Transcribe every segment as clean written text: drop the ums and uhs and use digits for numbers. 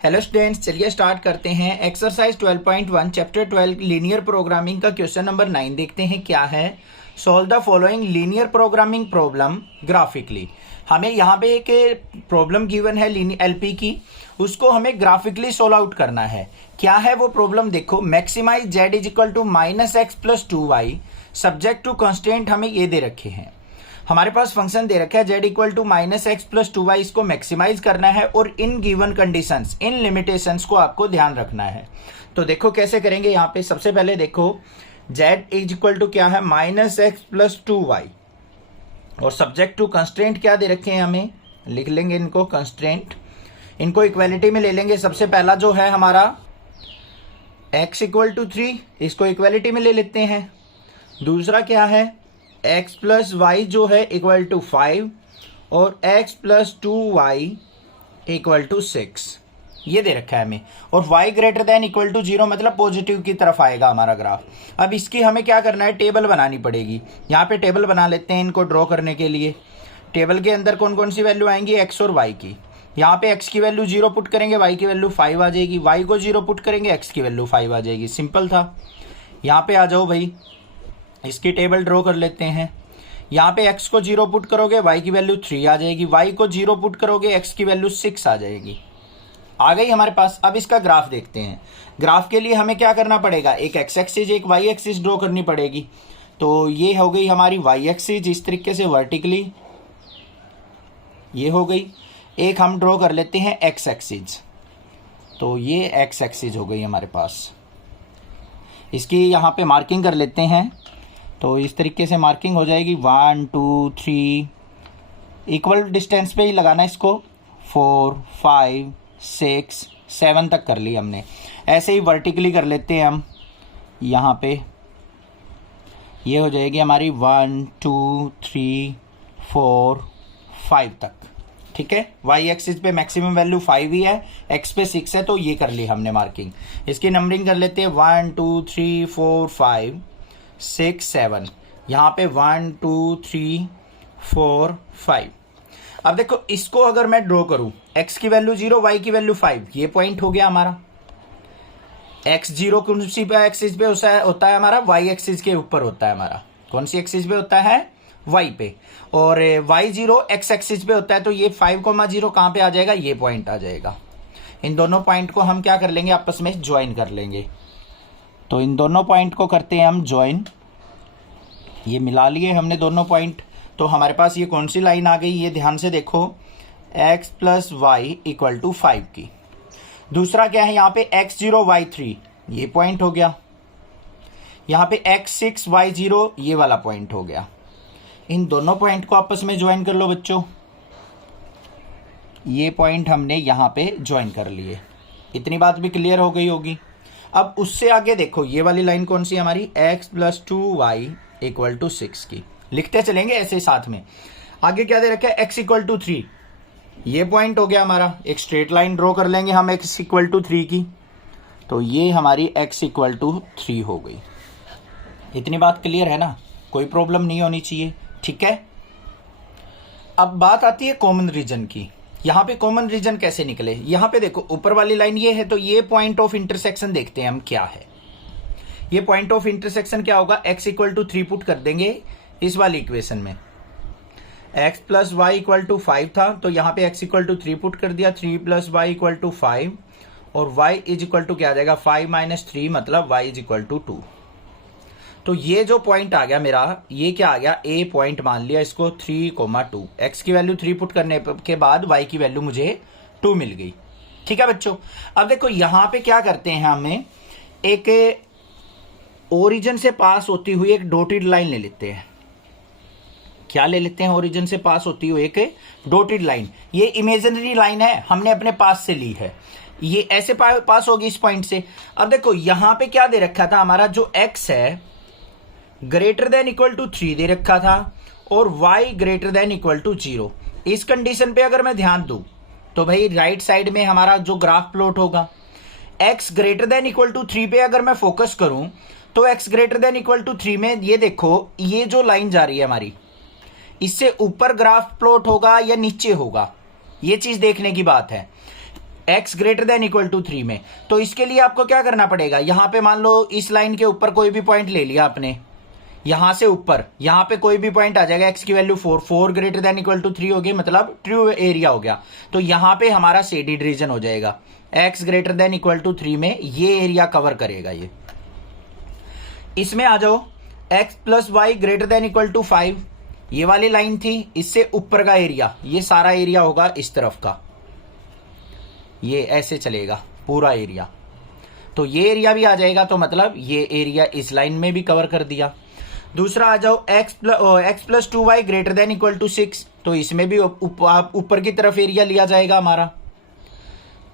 Hello students, चलिए start करते हैं। एक्सरसाइज 12.1 चैप्टर 12 लीनियर प्रोग्रामिंग का क्वेश्चन नंबर 9 देखते हैं क्या है। Solve the following linear programming problem graphically. हमें यहाँ पे एक प्रॉब्लम गिवन है एलपी की, उसको हमें ग्राफिकली सोल्व आउट करना है। क्या है वो प्रॉब्लम देखो। Maximize Z is equal to -x+2y subject to constant हमें ये दे रखे हैं। हमारे पास फंक्शन दे रखा है z इक्वल टू -x+2y, इसको मैक्सिमाइज करना है और in given conditions, in limitations को आपको ध्यान रखना है। तो देखो कैसे करेंगे। यहाँ पे सबसे पहले देखो z इज इक्वल टू क्या है -x+2y और सब्जेक्ट टू कंस्ट्रेंट क्या दे रखे हैं हमें, लिख लेंगे इनको कंस्ट्रेंट। इनको इक्वालिटी में ले लेंगे। सबसे पहला जो है हमारा x इक्वल टू 3, इसको इक्वालिटी में ले लेते हैं। दूसरा क्या है x प्लस वाई जो है इक्वल टू 5 और x plus 2y equal to 6, ये दे रखा है हमें। और y greater than equal to 0 मतलब पॉजिटिव की तरफ आएगा हमारा ग्राफ। अब इसकी हमें क्या करना है, टेबल बनानी पड़ेगी। यहाँ पे टेबल बना लेते हैं इनको ड्रॉ करने के लिए। टेबल के अंदर कौन कौन सी वैल्यू आएंगी, x और y की। यहाँ पे x की वैल्यू 0 पुट करेंगे, y की वैल्यू 5 आ जाएगी। y को 0 पुट करेंगे, x की वैल्यू 5 आ जाएगी। सिंपल था। यहाँ पे आ जाओ भाई, इसकी टेबल ड्रॉ कर लेते हैं। यहाँ पे x को 0 पुट करोगे, y की वैल्यू 3 आ जाएगी। y को 0 पुट करोगे, x की वैल्यू 6 आ जाएगी। आ गई हमारे पास। अब इसका ग्राफ देखते हैं। ग्राफ के लिए हमें क्या करना पड़ेगा, एक x एक्सिस एक y एक्सिस ड्रॉ करनी पड़ेगी। तो ये हो गई हमारी y एक्सिस इस तरीके से वर्टिकली, ये हो गई। एक हम ड्रॉ कर लेते हैं x एक्सिस, तो ये x एक्सिस हो गई हमारे पास। इसकी यहाँ पे मार्किंग कर लेते हैं। तो इस तरीके से मार्किंग हो जाएगी 1 2 3, इक्वल डिस्टेंस पे ही लगाना है इसको। 4 5 6 7 तक कर ली हमने। ऐसे ही वर्टिकली कर लेते हैं हम। यहाँ पे ये हो जाएगी हमारी 1 2 3 4 5 तक। ठीक है। y एक्सिस पे मैक्सिमम वैल्यू 5 ही है, x पे 6 है, तो ये कर ली हमने मार्किंग। इसकी नंबरिंग कर लेते हैं 1 2 3 4 5 6 7। यहाँ पे 1 2 3 4 5। अब देखो इसको अगर मैं ड्रॉ करूं, x की वैल्यू 0 y की वैल्यू 5, ये पॉइंट हो गया हमारा। x 0 कौन सी पे एक्सिस पे होता है हमारा, y एक्सिस के ऊपर होता है हमारा। कौन सी एक्सिस पे होता है, y पे। और y 0 x एक्सिस पे होता है। तो ये 5,0 कहाँ पे आ जाएगा, ये पॉइंट आ जाएगा। इन दोनों पॉइंट को हम क्या कर लेंगे, आपस में ज्वाइन कर लेंगे। तो इन दोनों पॉइंट को करते हैं हम ज्वाइन। ये मिला लिए हमने दोनों पॉइंट। तो हमारे पास ये कौन सी लाइन आ गई, ये ध्यान से देखो, x plus Y equal to 5 की। दूसरा क्या है यहाँ पे x0 y3, ये पॉइंट हो गया। यहाँ पे x6 y0, ये वाला पॉइंट हो गया। इन दोनों पॉइंट को आपस में ज्वाइन कर लो बच्चों। ये पॉइंट हमने यहाँ पे ज्वाइन कर लिए। इतनी बात भी क्लियर हो गई होगी। अब उससे आगे देखो, ये वाली लाइन कौन सी हमारी, x plus 2y equal to 6 की। लिखते चलेंगे ऐसे साथ में। आगे क्या दे रखा है, x इक्वल टू 3, ये पॉइंट हो गया हमारा। एक स्ट्रेट लाइन ड्रॉ कर लेंगे हम x इक्वल टू 3 की। तो ये हमारी x इक्वल टू 3 हो गई। इतनी बात क्लियर है ना, कोई प्रॉब्लम नहीं होनी चाहिए। ठीक है। अब बात आती है कॉमन रीजन की। यहाँ पे कॉमन रीजन कैसे निकले, यहाँ पे देखो ऊपर वाली लाइन ये है, तो ये पॉइंट ऑफ इंटरसेक्शन देखते हैं हम क्या है। ये पॉइंट ऑफ इंटरसेक्शन क्या होगा, x इक्वल टू 3 पुट कर देंगे इस वाली इक्वेशन में। x plus Y equal to 5 था, तो यहाँ पे x इक्वल टू 3 पुट कर दिया। 3 प्लस वाई इक्वल टू 5 और y इज इक्वल टू क्या आ जाएगा, 5 माइनस 3 मतलब y इज इक्वल टू 2। तो ये जो पॉइंट आ गया मेरा, ये क्या आ गया, a पॉइंट मान लिया इसको 3,2। x की वैल्यू 3 पुट करने के बाद y की वैल्यू मुझे 2 मिल गई। ठीक है बच्चों। अब देखो यहाँ पे क्या करते हैं, हमें एक ओरिजिन से पास होती हुई एक डॉटेड लाइन ले लेते हैं। क्या ले लेते हैं, ओरिजिन से पास होती हुई एक डॉटेड लाइन। ये इमेजिनरी लाइन है, हमने अपने पास से ली है। ये ऐसे पास होगी इस पॉइंट से। अब देखो यहाँ पे क्या दे रखा था, हमारा जो x है ग्रेटर देन इक्वल टू 3 दे रखा था और y greater than equal to 0। इस कंडीशन पे अगर मैं ध्यान दूं तो भाई राइट साइड में हमारा जो ग्राफ प्लॉट होगा, x greater than equal to 3 पे अगर मैं फोकस करूं तो x greater than equal to 3 में ये देखो, ये जो लाइन जा रही है हमारी, इससे ऊपर ग्राफ प्लॉट होगा या नीचे होगा, ये चीज देखने की बात है। x greater than equal to 3 में। तो इसके लिए आपको क्या करना पड़ेगा, यहां पे मान लो इस लाइन के ऊपर कोई भी पॉइंट ले लिया आपने, यहां से ऊपर यहां पे कोई भी पॉइंट आ जाएगा, x की value 4 greater than equal to 3 होगी, मतलब ट्रू एरिया हो गया। तो यहां पे हमारा शेडेड रीजन हो जाएगा, x greater than equal to 3 में ये एरिया कवर करेगा। ये इसमें आ जाओ, x plus Y greater than equal to 5, ये वाली लाइन थी, इससे ऊपर का एरिया, ये सारा एरिया होगा इस तरफ का, ये ऐसे चलेगा पूरा एरिया, तो ये एरिया भी आ जाएगा। तो मतलब ये एरिया इस लाइन में भी कवर कर दिया। दूसरा आ जाओ, x plus 2y greater than equal to 6, तो इसमें भी ऊपर की तरफ एरिया लिया जाएगा हमारा,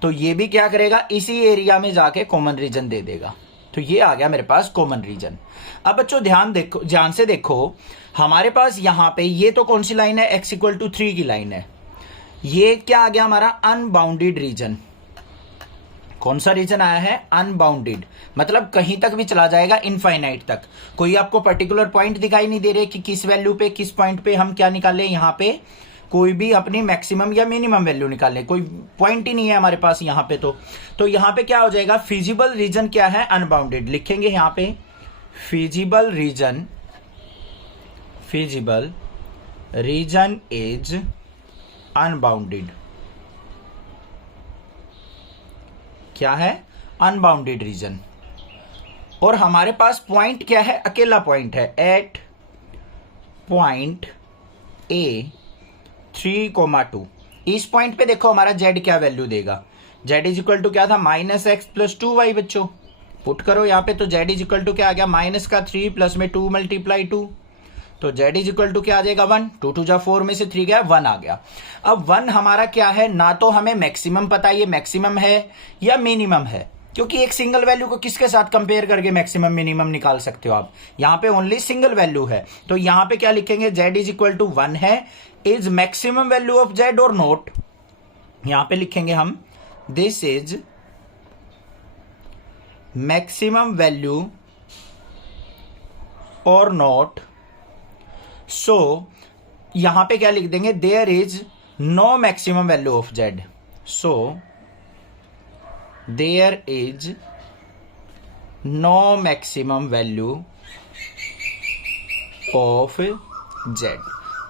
तो ये भी क्या करेगा, इसी एरिया में जाके कॉमन रीजन दे देगा। तो ये आ गया मेरे पास कॉमन रीजन। अब बच्चों ध्यान से देखो, हमारे पास यहां पे ये तो कौन सी लाइन है, x इक्वल टू 3 की लाइन है। ये क्या आ गया हमारा, अनबाउंडेड रीजन। कौन सा रीजन आया है, अनबाउंडेड, मतलब कहीं तक भी चला जाएगा, इनफाइनाइट तक। कोई आपको पर्टिकुलर पॉइंट दिखाई नहीं दे रहे कि किस वैल्यू पे, किस पॉइंट पे हम क्या निकालें, यहां पे कोई भी अपनी मैक्सिमम या मिनिमम वैल्यू निकाले, कोई पॉइंट ही नहीं है हमारे पास यहां पे। तो यहां पे क्या हो जाएगा, फिजिबल रीजन क्या है, अनबाउंडेड। लिखेंगे यहां पे फिजिबल रीजन इज अनबाउंडेड। क्या है, अनबाउंडेड रीजन। और हमारे पास पॉइंट क्या है, अकेला पॉइंट है, एट पॉइंट ए 3,2। इस पॉइंट पे देखो हमारा z क्या वैल्यू देगा, z इज इक्वल टू क्या था, माइनस एक्स प्लस 2y। बच्चों पुट करो यहाँ पे, तो z इज इक्वल टू क्या आ गया, माइनस का 3 प्लस में 2 मल्टीप्लाई 2, तो z इज इक्वल टू क्या आ जाएगा 1, 2 2 जा 4 में से 3 गया 1 आ गया। अब 1 हमारा क्या है, ना तो हमें मैक्सिमम पता है ये मैक्सिमम है या मिनिमम है, क्योंकि एक सिंगल वैल्यू को किसके साथ कंपेयर करके मैक्सिमम मिनिमम निकाल सकते हो आप, यहाँ पे ओनली सिंगल वैल्यू है। तो यहाँ पे क्या लिखेंगे, z इज इक्वल टू 1 है, is maximum value of z or not. यहां पे लिखेंगे हम, this is maximum value or not. So यहां पे क्या लिख देंगे, there is no maximum value of z। So there is no maximum value of z।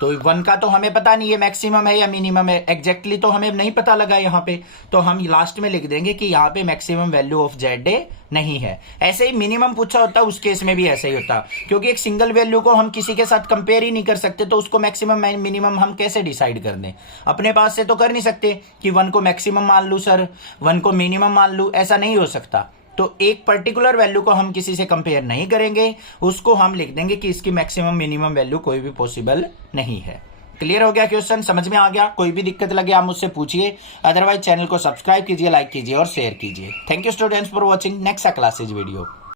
तो 1 का तो हमें पता नहीं है मैक्सिमम है या मिनिमम है, एग्जैक्टली तो हमें नहीं पता लगा यहाँ पे, तो हम लास्ट में लिख देंगे कि यहाँ पे मैक्सिमम वैल्यू ऑफ z नहीं है। ऐसे ही मिनिमम पूछा होता, उस केस में भी ऐसे ही होता, क्योंकि एक सिंगल वैल्यू को हम किसी के साथ कंपेयर ही नहीं कर सकते, तो उसको मैक्सिमम मिनिमम हम कैसे डिसाइड कर दें, अपने पास से तो कर नहीं सकते कि 1 को मैक्सिमम मान लूं सर, 1 को मिनिमम मान लूं, ऐसा नहीं हो सकता। तो एक पर्टिकुलर वैल्यू को हम किसी से कंपेयर नहीं करेंगे, उसको हम लिख देंगे कि इसकी मैक्सिमम मिनिमम वैल्यू कोई भी पॉसिबल नहीं है। क्लियर हो गया क्वेश्चन, समझ में आ गया? कोई भी दिक्कत लगे आप मुझसे पूछिए, अदरवाइज चैनल को सब्सक्राइब कीजिए, लाइक कीजिए और शेयर कीजिए। Thank you students for watching next classes video.